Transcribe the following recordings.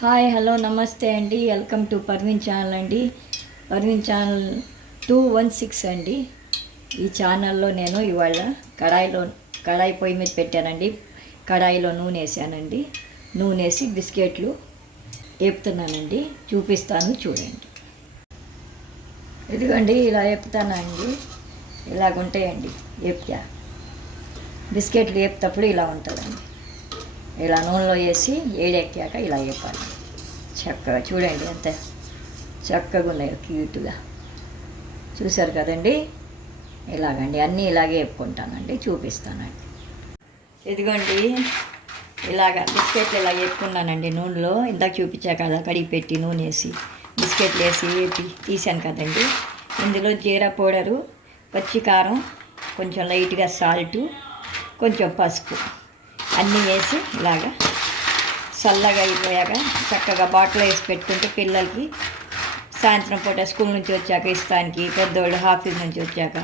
Hi hello నమస్తే అండి. Welcome to Parveen channel అండి. Parveen channel two one six అండి. ఈ ఛానల్లో నేను ఇవాళ కడాయిలో కడాయి పొయ్యి మీద పెట్టానండి. కడాయిలో నూనె వేసానండి. నూనె వేసి బిస్కెట్లు వేపుతున్నానండి చూపిస్తాను చూడండి. ఇదిగోండి ఇలా వేపుతానండి ఇలాగుంటాయండి వేపుతా బిస్కెట్లు వేపుతప్పుడు ఇలా ఉంటుందండి. ఇలా నూనెలో వేసి ఏడెక్కాక ఇలా వేపాలి. చక్కగా చూడండి ఎంత చక్కగా ఉన్నాయి క్యూట్గా. చూశారు కదండి? ఇలాగండి అన్నీ ఇలాగే వేపుకుంటానండి చూపిస్తానండి ఇదిగోండి ఇలాగ బిస్కెట్లు ఇలా వేపుకున్నానండి నూనెలో. ఇందాక చూపించాక అలా కడిగి పెట్టి నూనె వేసి బిస్కెట్లు వేసి వేపి తీసాను కదండి. ఇందులో జీరా పౌడరు పచ్చి కారం కొంచెం లైట్గా సాల్టు కొంచెం పసుపు. అన్నీ వేసి ఇలాగా చల్లగా అయిపోయాక చక్కగా బాటిల్ వేసి పెట్టుకుంటే పిల్లలకి సాయంత్రం పూట స్కూల్ నుంచి వచ్చాక ఇస్తానికి పెద్దోళ్ళు ఆఫీస్ నుంచి వచ్చాక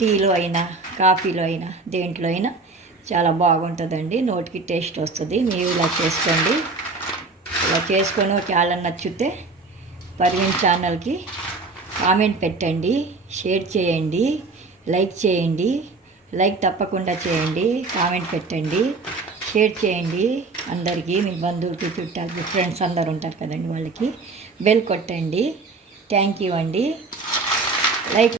టీలో అయినా కాఫీలో అయినా దేంట్లో అయినా చాలా బాగుంటుందండి. నోటికి టేస్ట్ వస్తుంది. మీరు ఇలా చేసుకోండి. ఇలా చేసుకొని చాలా నచ్చితే పర్వీన్ ఛానల్కి కామెంట్ పెట్టండి షేర్ చేయండి లైక్ చేయండి. లైక్ తప్పకుండా చేయండి కామెంట్ పెట్టండి షేర్ చేయండి. అందరికీ మీ బంధువులకి చుట్టాలకి ఫ్రెండ్స్ అందరు ఉంటారు కదండి వాళ్ళకి. బెల్ కొట్టండి. థ్యాంక్ యూ అండి. లైక్